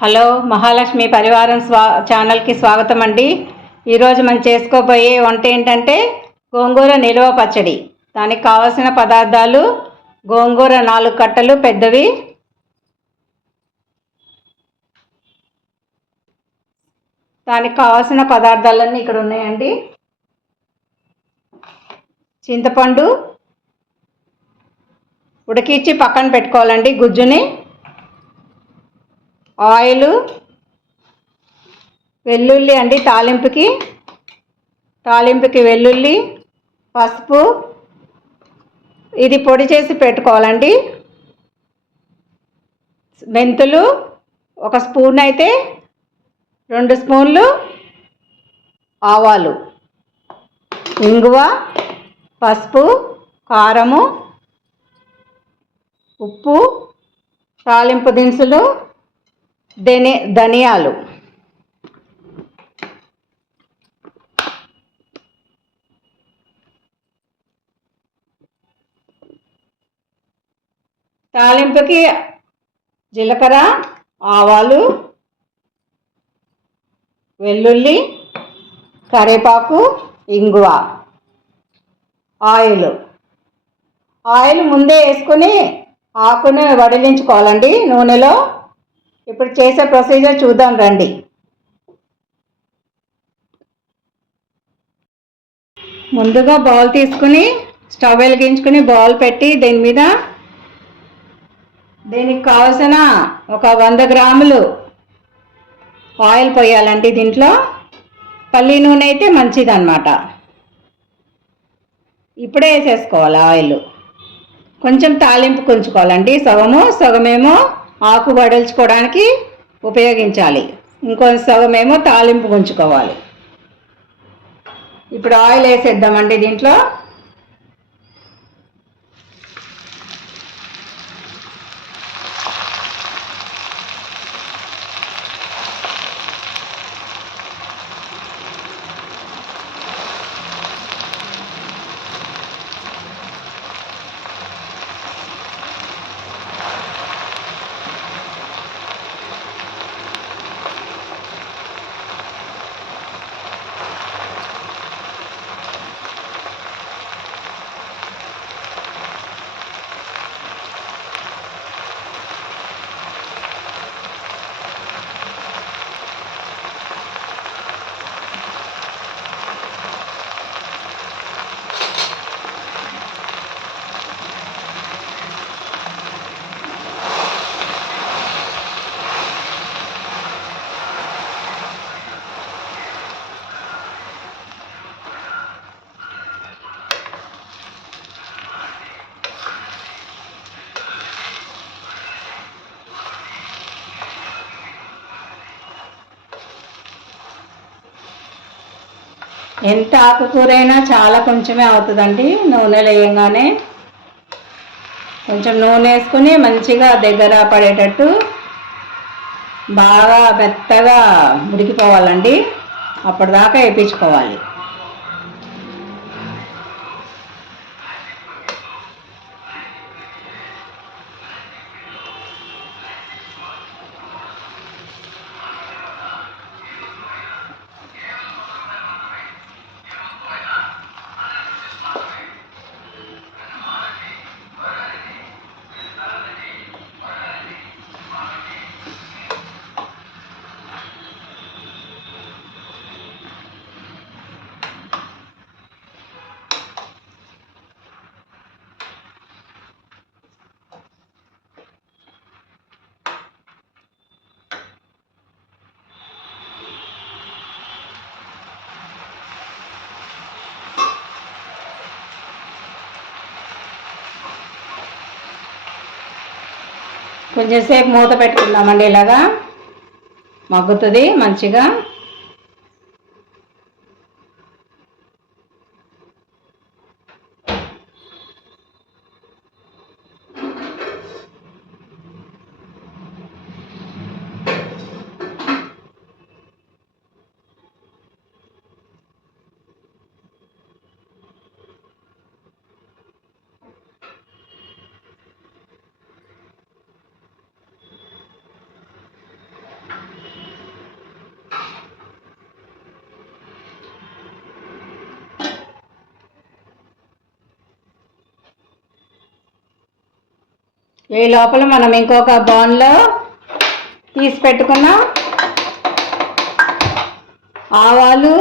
Hello Mahalakshmi పరివారం ఛానల్కి స్వాగతం అండి. ఈరోజు మనం చేసుకోబోయే వంట ఏంటంటే గోంగూర నిల్వ పచ్చడి. దానికి కావాల్సిన పదార్థాలు: గోంగూర 4 కట్టలు పెద్దవి, దానికి కావాల్సిన పదార్థాలన్నీ ఇక్కడ ఉన్నాయండి. చింతపండు ఉడికించి పక్కన పెట్టుకోవాలండి గుజ్జుని. ఆయిల్, వెల్లుల్లి అండి తాలింపుకి వెల్లుల్లి, పసుపు, ఇది పొడి చేసి పెట్టుకోవాలండి. మెంతులు 1 స్పూన్ అయితే 2 స్పూన్లు, ఆవాలు, ఇంగువ, పసుపు, కారము, ఉప్పు, తాలింపు దినుసులు, ధనియాలు. తాలింపుకి జీలకర్ర, ఆవాలు, వెల్లుల్లి, కరివేపాకు, ఇంగువ, ఆయిల్ ముందే వేసుకొని ఆకుని వడిలించుకోవాలండి నూనెలో. ఇప్పుడు చేసే ప్రొసీజర్ చూద్దాం రండి. ముందుగా బౌల్ తీసుకుని స్టవ్ వెలిగించుకుని బౌల్ పెట్టి దీనికి కావాల్సిన ఒక 100 గ్రాములు ఆయిల్ పోయాలండి. దీంట్లో పల్లి నూనె అయితే మంచిదన్నమాట. ఇప్పుడే వేసేసుకోవాలి ఆయిల్. కొంచెం తాలింపు ఉంచుకోవాలండి. సగమేమో ఆకు వడల్చుకోవడానికి ఉపయోగించాలి, ఇంకో సగమేమో తాలింపు ఉంచుకోవాలి. ఇప్పుడు ఆయిల్ వేసేద్దామండి దీంట్లో. ఎంత ఆకుకూరైనా చాలా కొంచెమే అవుతుందండి. నూనెలో వేయగానే కొంచెం నూనె వేసుకొని మంచిగా దగ్గర పడేటట్టు బాగా మెత్తగా ఉడికిపోవాలండి. అప్పటిదాకా వేయించుకోవాలి. కొంచెం సేపు మూత పెట్టుకుందామండి. ఇలాగా మగ్గుతుంది మంచిగా. ఈ లోపల మనం ఇంకొక బౌల్లో తీసి పెట్టుకున్న ఆవాలు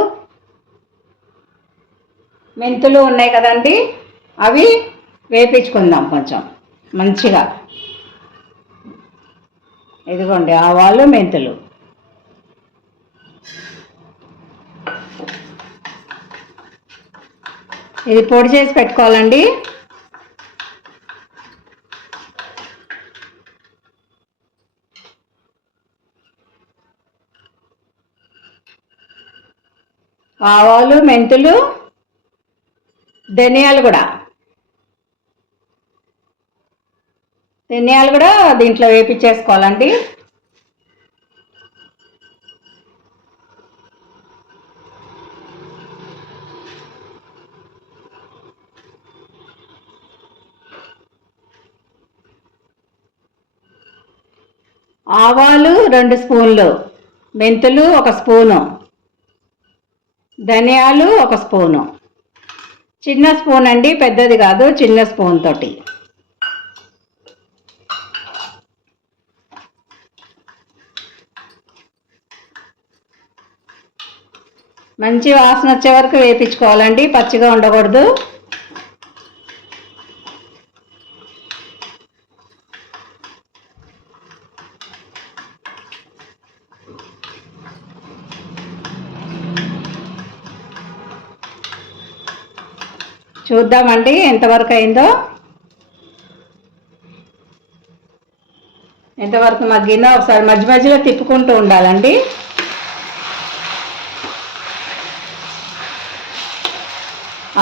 మెంతులు ఉన్నాయి కదండి, అవి వేపించుకుందాం కొంచెం మంచిగా. ఇదిగోండి ఆవాలు మెంతులు. ఇది పొడి చేసి పెట్టుకోవాలండి. ఆవాలు మెంతులు ధనియాలు కూడా దీంట్లో వేపించేసుకోవాలండి. ఆవాలు 2 స్పూన్లు, మెంతులు 1 స్పూను, ధనియాలు 1 స్పూను. చిన్న స్పూన్ అండి, పెద్దది కాదు, చిన్న స్పూన్ తోటి. మంచి వాసన వచ్చే వరకు వేపించుకోవాలండి, పచ్చిగా ఉండకూడదు. చూద్దామండి ఎంతవరకు అయిందో, ఎంతవరకు మగ్గిందో ఒకసారి మధ్య మధ్యలో తిప్పుకుంటూ ఉండాలండి.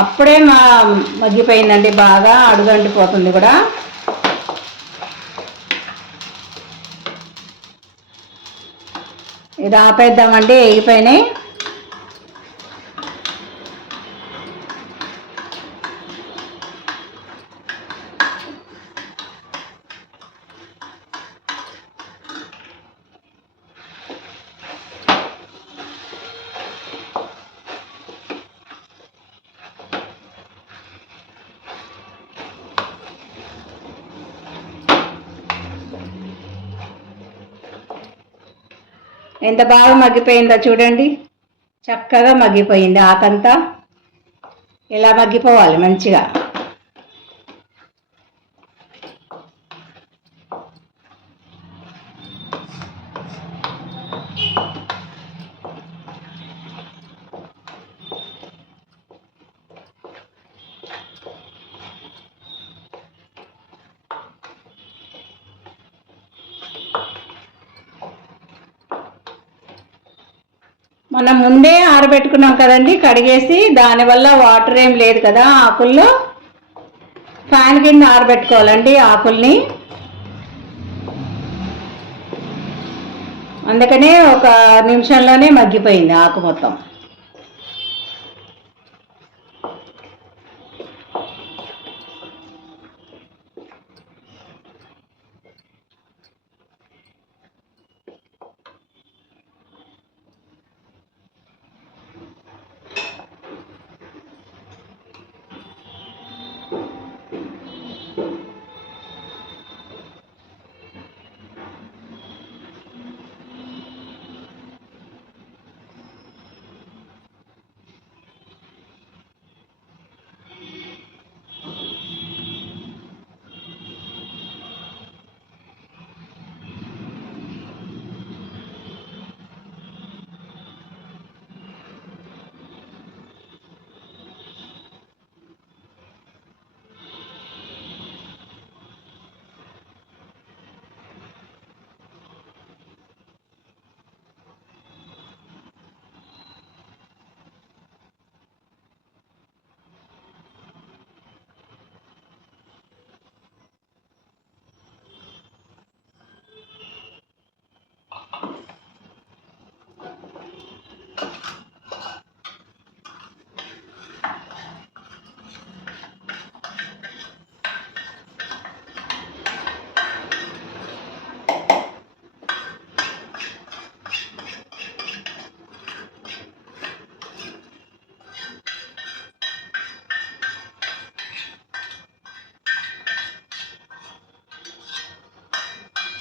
అప్పుడే మగ్గిపోయిందండి, బాగా అడుగంటిపోతుంది కూడా. ఇది ఆపేద్దామండి, వేగిపోయినాయి. ఎంత బాగా మగ్గిపోయిందో చూడండి, చక్కగా మగ్గిపోయింది. ఆకంతా ఇలా మగ్గిపోవాలి మంచిగా. మనం ముందే ఆరబెట్టుకున్నాం కదండి కడిగేసి, దానివల్ల వాటర్ ఏం లేదు కదా ఆకుల్లో. ఫ్యాన్ కింద ఆరబెట్టుకోవాలండి ఆకుల్ని. అందుకనే 1 నిమిషంలోనే మగ్గిపోయింది ఆకు మొత్తం.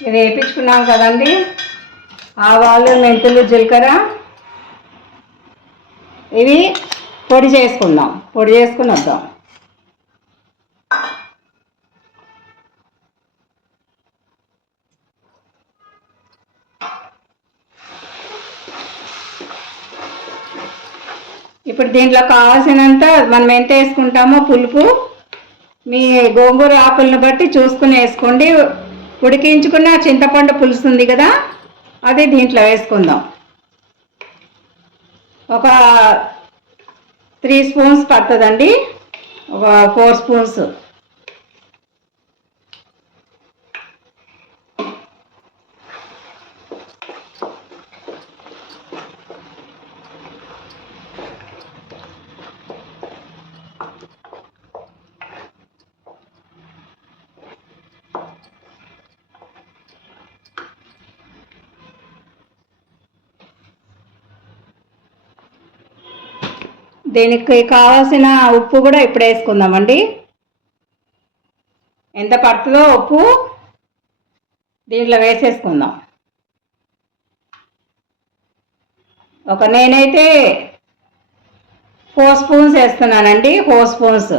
ఇది వేయించుకున్నాం కదండి. ఆవాలు, మెంతులు, జీలకర్ర ఇవి పొడి చేసుకుందాం. పొడి చేసుకుని వద్దాం. ఇప్పుడు దీంట్లో కావాల్సినంత మనం ఎంత వేసుకుంటామో పులుపు మీ గోంగూర ఆకులను బట్టి చూసుకుని వేసుకోండి. ఉడికించుకున్న చింతపండు పులుసు ఉంది కదా, అది దీంట్లో వేసుకుందాం. ఒక 3 స్పూన్స్ పడుతుందండి, ఒక 4 స్పూన్స్. దీనికి కావాల్సిన ఉప్పు కూడా ఇప్పుడు వేసుకుందామండి. ఎంత పడుతుందో ఉప్పు దీంట్లో వేసేసుకుందాం. నేనైతే 4 స్పూన్స్ వేస్తున్నానండి. 4 స్పూన్స్.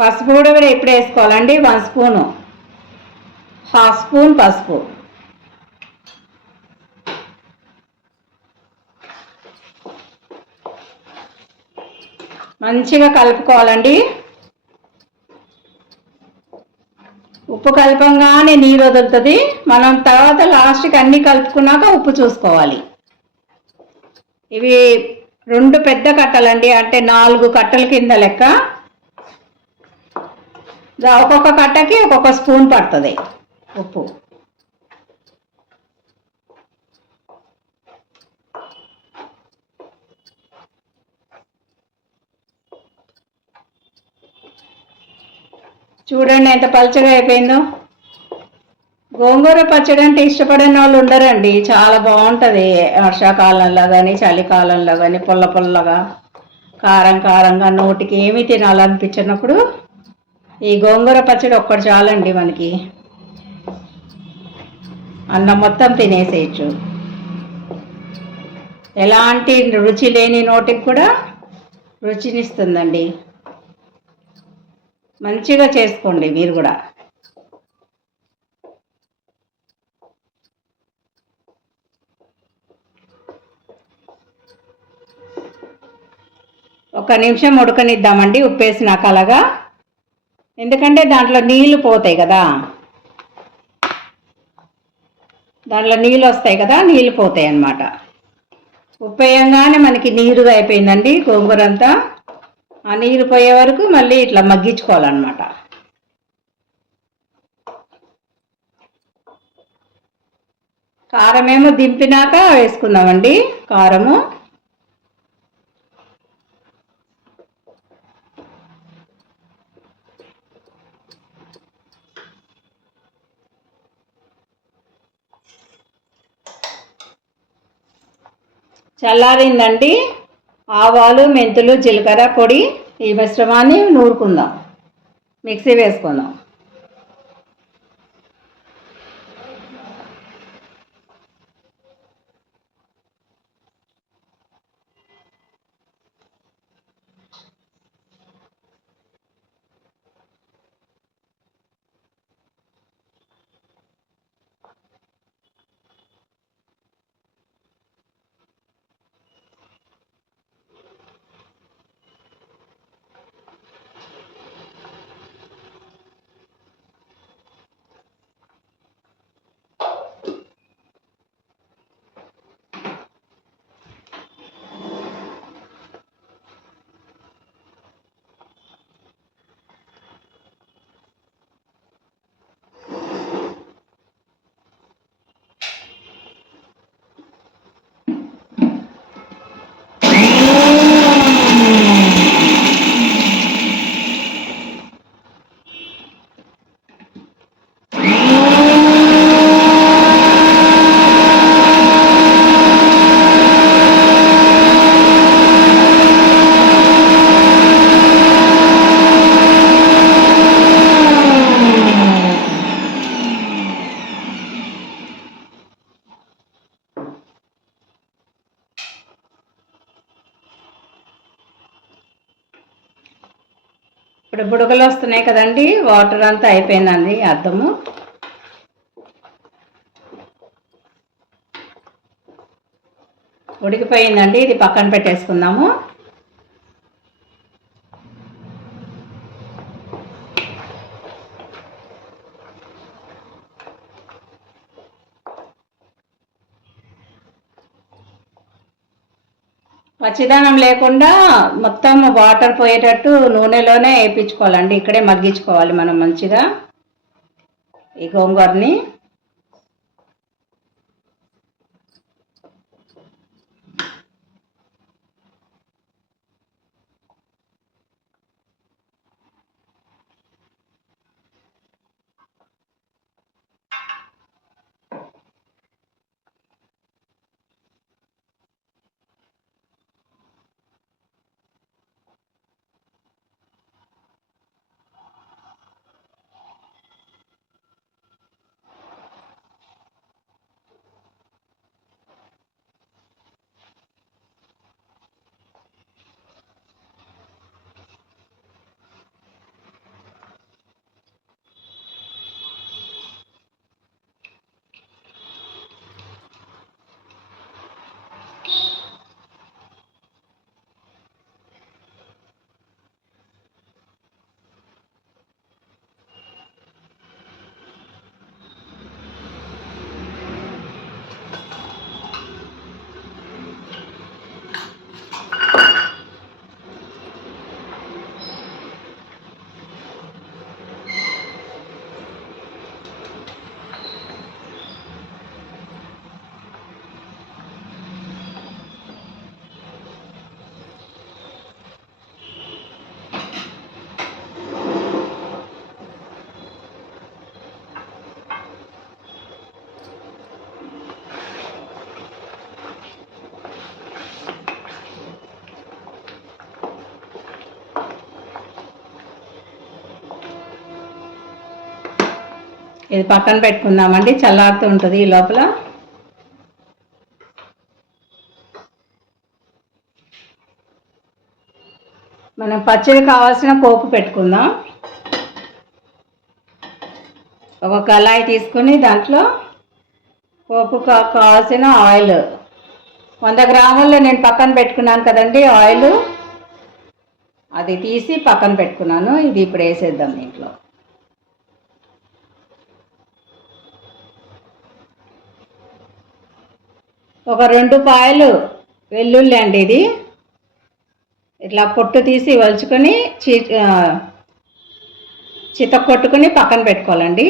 పసుపు కూడా ఇప్పుడు వేసుకోవాలండి. 1 స్పూను, 1/2 స్పూన్ పసుపు. మంచిగా కలుపుకోవాలండి. ఉప్పు కలపంగానే నీరు వదులుతుంది. మనం తర్వాత లాస్ట్కి అన్నీ కలుపుకున్నాక ఉప్పు చూసుకోవాలి. ఇవి 2 పెద్ద కట్టలండి, అంటే 4 కట్టల కింద లెక్క. ఒక్కొక్క కట్టకి ఒక్కొక్క స్పూన్ పడుతుంది ఉప్పు. చూడండి ఎంత పలచగా అయిపోయిందో. గోంగూర పచ్చడి అంటే ఇష్టపడిన వాళ్ళు ఉండరండి. చాలా బాగుంటుంది. వర్షాకాలంలో కానీ చలికాలంలో కానీ పుల్ల పుల్లగా, కారం కారంగా, నోటికి ఏమీ తినాలనిపించినప్పుడు ఈ గోంగూర పచ్చడి ఒక్కటి చాలండి మనకి. అన్నం మొత్తం తినేసేయచ్చు. ఎలాంటి రుచి లేని నోటికి కూడా రుచినిస్తుందండి. మంచిగా చేసుకోండి మీరు కూడా. ఒక నిమిషం ఉడకనిద్దామండి ఉప్పేసినాక అలాగా. ఎందుకంటే దాంట్లో నీళ్ళు పోతాయి కదా, దాంట్లో నీళ్ళు వస్తాయి కదా, నీళ్ళు పోతాయి అన్నమాట. ఉప్పు వేయంగానే మనకి నీరుగా అయిపోయిందండి గోంగూర అంతా. ఆ నీరు పోయే వరకు మళ్ళీ ఇట్లా మగ్గించుకోవాలన్నమాట. కారమేమో దింపినాక వేసుకుందామండి. కారము చల్లారిందండి. ఆవాలు, మెంతులు, జీలకర్ర పొడి ఈ మిశ్రమాన్ని నూరుకుందాం, మిక్సీ వేసుకుందాం. ఇప్పుడు బుడగలు వస్తున్నాయి కదండి, వాటర్ అంతా అయిపోయిందండి అద్దము. ఉడికిపోయిందండి, ఇది పక్కన పెట్టేసుకుందాము. పచ్చిదనం లేకుండా మొత్తం వాటర్ పోయేటట్టు నూనెలోనే వేయించుకోవాలండి. ఇక్కడే మగ్గించుకోవాలి మనం మంచిగా ఈ గోంగూరని. ఇది పక్కన పెట్టుకుందామండి, చల్లారుతూ ఉంటుంది ఈ లోపల. మనం పచ్చడి కావాల్సిన పోపు పెట్టుకుందాం. ఒక కళాయి తీసుకుని దాంట్లో పోపు కావాల్సిన ఆయిల్ 100 గ్రాముల్లో నేను పక్కన పెట్టుకున్నాను కదండి ఆయిల్, అది తీసి పక్కన పెట్టుకున్నాను. ఇది ఇప్పుడు వేసేద్దాం దీంట్లో. ఒక 2 పాయలు వెల్లుల్లి అండి, ఇది ఇట్లా పొట్టు తీసి వలుచుకొని చితక్కొట్టుకుని పక్కన పెట్టుకోవాలండి.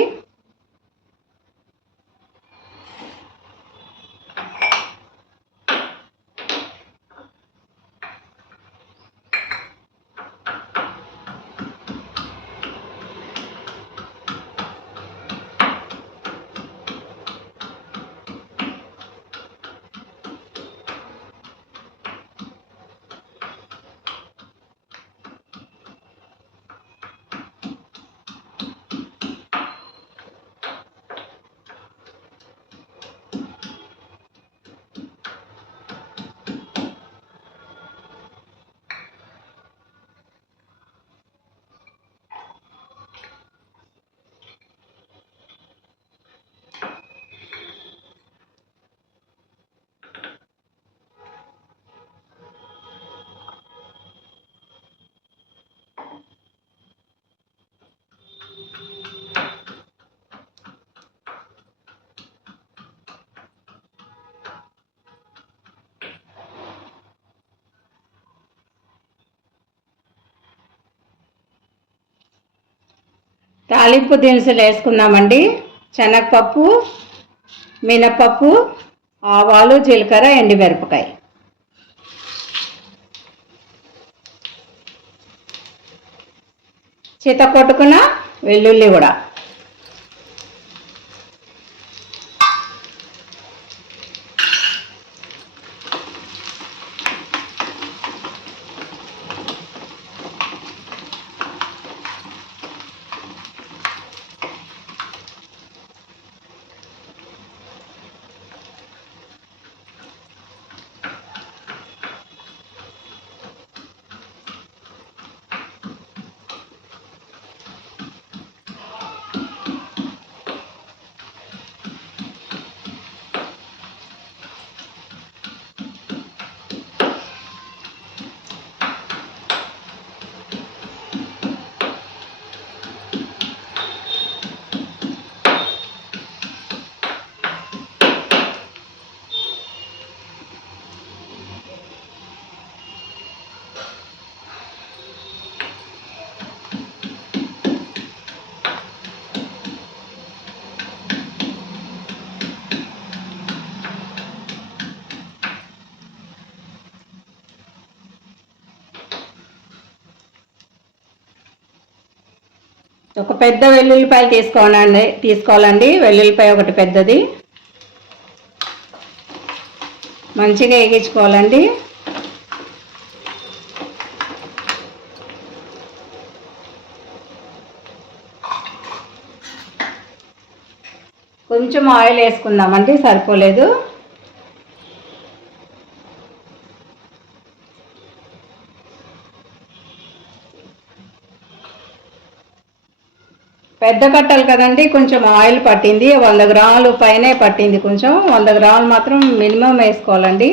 తాలింపు దినుసులు వేసుకుందామండి. శనగపప్పు, మినపప్పు, ఆవాలు, జీలకర్ర, ఎండుమిరపకాయ. చితకొట్టుకున్న వెల్లుల్లి కూడా. ఒక పెద్ద వెల్లుల్లిపాయలు తీసుకోవాలండి. వెల్లుల్లిపాయ ఒకటి పెద్దది. మంచిగా వేగించుకోవాలండి. కొంచెం ఆయిల్ వేసుకుందామండి, సరిపోలేదు. పెద్ద కట్టలు కదండి, కొంచెం ఆయిల్ పట్టింది. 100 గ్రాములు పైనే పట్టింది. కొంచెం 100 గ్రాములు మాత్రం మినిమం వేసుకోవాలండి.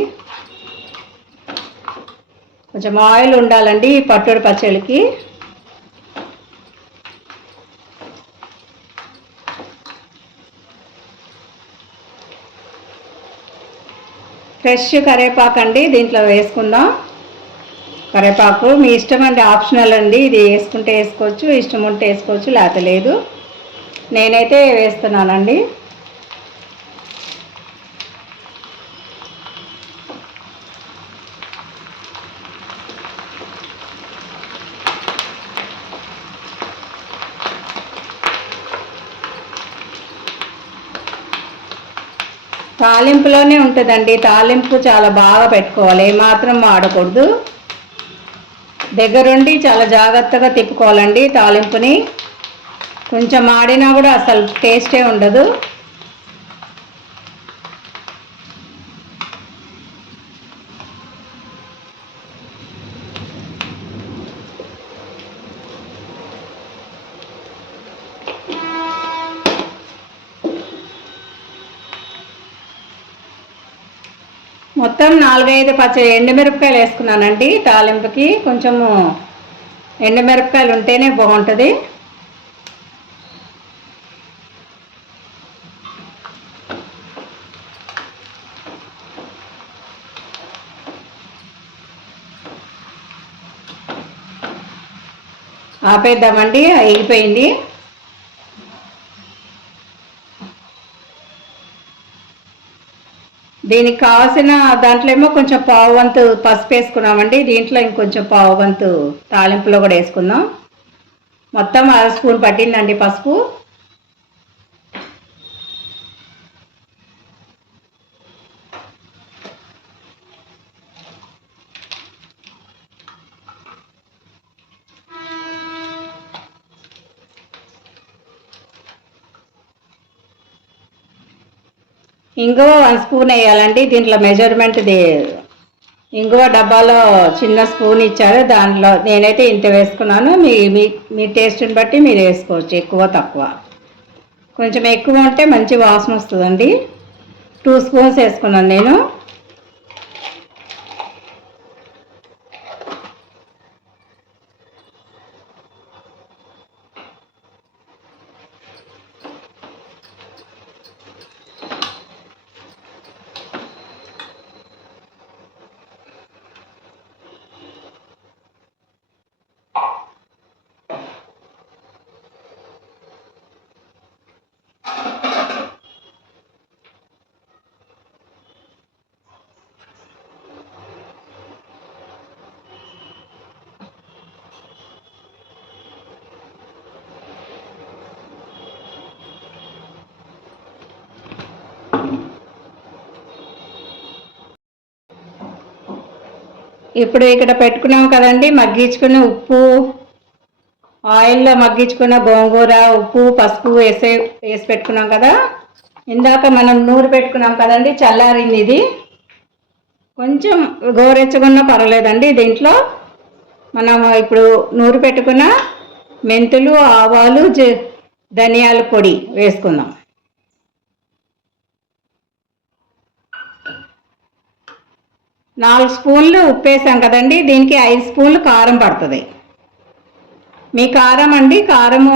కొంచెం ఆయిల్ ఉండాలండి ఈ పట్టుడు పచ్చడికి. ఫ్రెష్ కరివేపాకు అండి దీంట్లో వేసుకుందాం. కరివేపాకు మీ ఇష్టం అండి, ఆప్షనల్ అండి. ఇది వేసుకుంటే వేసుకోవచ్చు, ఇష్టం ఉంటే వేసుకోవచ్చు, లేకపోతే లేదు. నేనైతే వేస్తున్నానండి. తాలింపులోనే ఉంటుందండి. తాలింపు చాలా బాగా పెట్టుకోవాలి, ఏమాత్రం వాడకూడదు. దగ్గరుండి చాలా జాగ్రత్తగా తిప్పుకోవాలండి తాలింపుని. కొంచెం మాడినా కూడా అసలు టేస్టే ఉండదు. మొత్తం 4-5 ఎండుమిరపకాయలు వేసుకున్నానండి తాలింపుకి. కొంచెము ఎండుమిరపకాయలు ఉంటేనే బాగుంటుంది. ఆపేద్దామండి, అయిపోయింది. దీనికి కావాల్సిన దాంట్లో ఏమో కొంచెం పావు వంతు పసుపు వేసుకున్నామండి. దీంట్లో ఇంకొంచెం పావు వంతు తాలింపులో కూడా వేసుకుందాం. మొత్తం 1/2 స్పూన్ పట్టిందండి పసుపు. ఇంగువ 1 స్పూన్ వేయాలండి. దీంట్లో మెజర్మెంట్ది ఇంగువ డబ్బాలో చిన్న స్పూన్ ఇచ్చారు, దాంట్లో నేనైతే ఇంత వేసుకున్నాను. మీ టేస్ట్ని బట్టి మీరు వేసుకోవచ్చు, ఎక్కువ తక్కువ. కొంచెం ఎక్కువ ఉంటే మంచి వాసన వస్తుందండి. 2 స్పూన్స్ వేసుకున్నాను నేను. ఇప్పుడు ఇక్కడ పెట్టుకున్నాం కదండి, మగ్గించుకున్న ఉప్పు, ఆయిల్లో మగ్గించుకున్న గోంగూర, ఉప్పు, పసుపు వేసి పెట్టుకున్నాం కదా. ఇందాక మనం నూరు పెట్టుకున్నాం కదండి, చల్లారింది ఇది. కొంచెం గోరెచ్చగున్నా పర్వాలేదండి. దీంట్లో మనం ఇప్పుడు నూరు పెట్టుకున్న మెంతులు, ఆవాలు, ధనియాల పొడి వేసుకుందాం. 4 స్పూన్లు ఉప్పు వేసాం కదండి, దీనికి 5 స్పూన్లు కారం పడుతుంది. మీ కారం అండి, కారము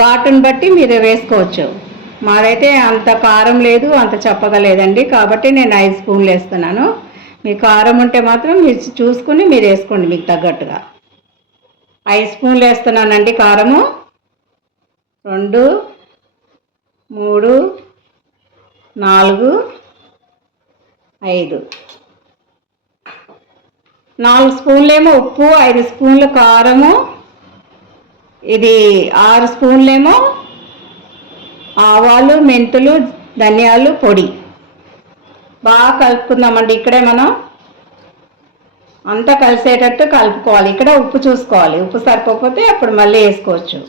ఘాటుని బట్టి మీరు వేసుకోవచ్చు. మాదైతే అంత కారం లేదు, అంత చప్పగా లేదండి, కాబట్టి నేను 5 స్పూన్లు వేస్తున్నాను. మీ కారం ఉంటే మాత్రం మీరు చూసుకుని మీరు వేసుకోండి మీకు తగ్గట్టుగా. 5 స్పూన్లు వేస్తున్నానండి కారము. 2, 3, 4, 5. 4 స్పూన్లేమో ఉప్పు, 5 స్పూన్లు కారము, ఇది 6 స్పూన్లేమో ఆవాలు, మెంతులు, ధనియాలు పొడి. బాగా కలుపుకుందామండి. ఇక్కడే మనం అంతా కలిసేటట్టు కలుపుకోవాలి. ఇక్కడ ఉప్పు చూసుకోవాలి. ఉప్పు సరిపోకపోతే అప్పుడు మళ్ళీ వేసుకోవచ్చు.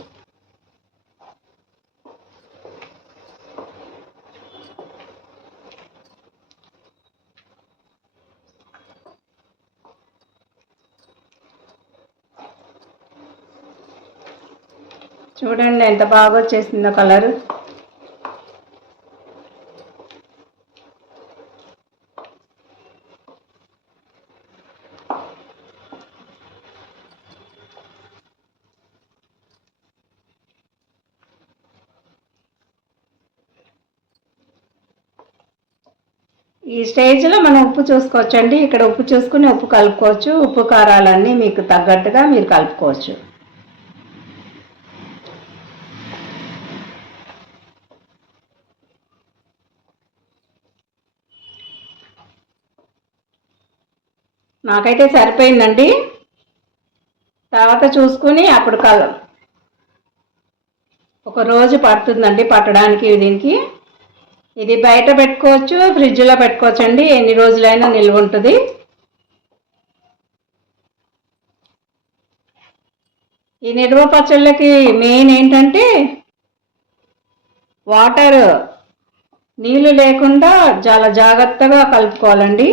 చూడండి ఎంత బాగా వచ్చేసిందో కలరు. ఈ స్టేజ్లో మనం ఉప్పు చూసుకోవచ్చండి. ఇక్కడ ఉప్పు చూసుకుని ఉప్పు కలుపుకోవచ్చు. ఉప్పు కారాలన్నీ మీకు తగ్గట్టుగా మీరు కలుపుకోవచ్చు. నాకైతే సరిపోయిందండి. తర్వాత చూసుకుని అప్పుడు ఒక రోజు పడుతుందండి పట్టడానికి. దీనికి ఇది బయట పెట్టుకోవచ్చు, ఫ్రిడ్జ్లో పెట్టుకోవచ్చు అండి. ఎన్ని రోజులైనా నిల్వ ఉంటుంది. ఈ నిల్వ పచ్చళ్ళకి మెయిన్ ఏంటంటే వాటర్, నీళ్ళు లేకుండా చాలా జాగ్రత్తగా కలుపుకోవాలండి.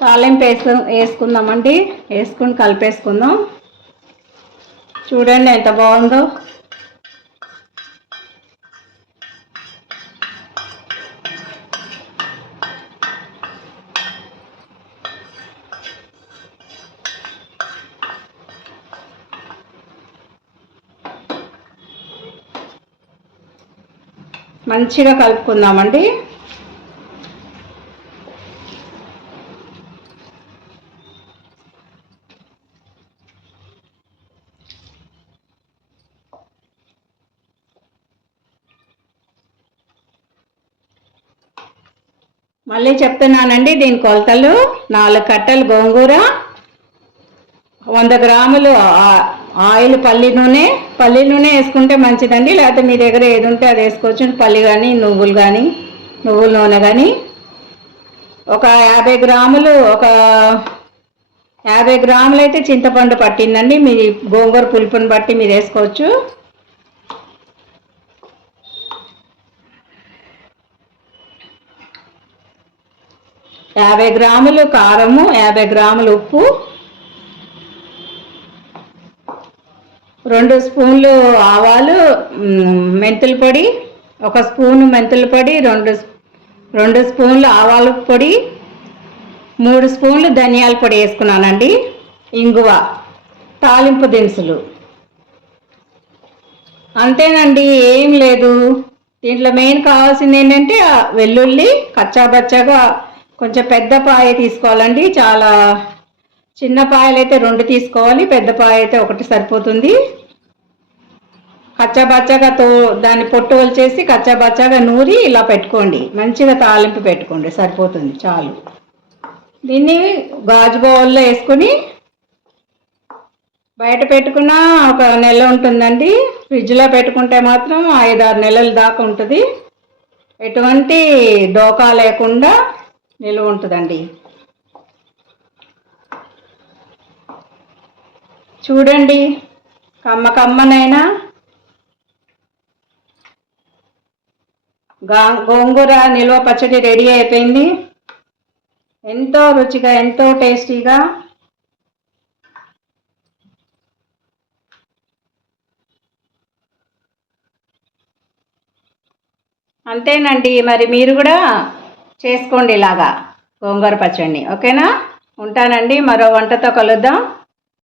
తాలింపు వేసుకుందామండి. వేసుకుని కలిపేసుకుందాం. చూడండి ఎంత బాగుందో. మంచిగా కలుపుకుందామండి. మళ్ళీ చెప్తున్నానండి, దీని కొలతలు 4 కట్టలు గోంగూర, 100 గ్రాములు ఆయిల్, పల్లి నూనె వేసుకుంటే మంచిదండి. లేకపోతే మీ దగ్గర ఏది ఉంటే అది వేసుకోవచ్చు. పల్లి కానీ నువ్వులు కానీ నువ్వుల నూనె కానీ. ఒక 50 గ్రాములు అయితే చింతపండు పట్టిందండి. మీ గోంగూర పులుపుని బట్టి మీరు వేసుకోవచ్చు. 50 గ్రాములు కారము, 50 గ్రాములు ఉప్పు, 2 స్పూన్లు ఆవాలు, మెంతుల పొడి, 1 స్పూను మెంతుల పొడి, 2 స్పూన్లు ఆవాల పొడి, 3 స్పూన్లు ధనియాల పొడి వేసుకున్నానండి. ఇంగువ, తాలింపు దినుసులు. అంతేనండి, ఏం లేదు. దీంట్లో మెయిన్ కావాల్సింది ఏంటంటే వెల్లుల్లి కచ్చాబచ్చాగా కొంచెం పెద్ద పాయ తీసుకోవాలండి. చాలా చిన్న పాయలు అయితే 2 తీసుకోవాలి, పెద్ద పాయ అయితే 1 సరిపోతుంది. కచ్చాబచ్చాగా దాన్ని పొట్టు వలిచేసి కచ్చాబచ్చాగా నూరి ఇలా పెట్టుకోండి. మంచిగా తాలింపు పెట్టుకోండి, సరిపోతుంది, చాలు. దీన్ని గాజు బౌల్లో వేసుకుని బయట పెట్టుకున్న ఒక నెల ఉంటుందండి. ఫ్రిడ్జ్లో పెట్టుకుంటే మాత్రం 5-6 నెలల దాకా ఉంటుంది. ఎటువంటి డోకా లేకుండా నిలువ ఉంటుందండి. చూడండి, కమ్మనైనా గోంగూర నిల్వ పచ్చడి రెడీ అయిపోయింది. ఎంతో రుచిగా, ఎంతో టేస్టీగా. అంతేనండి, మరి మీరు కూడా చేసుకోండి ఇలాగా గోంగూర పచ్చడిని. ఓకేనా? ఉంటానండి, మరో వంటతో కలుద్దాం.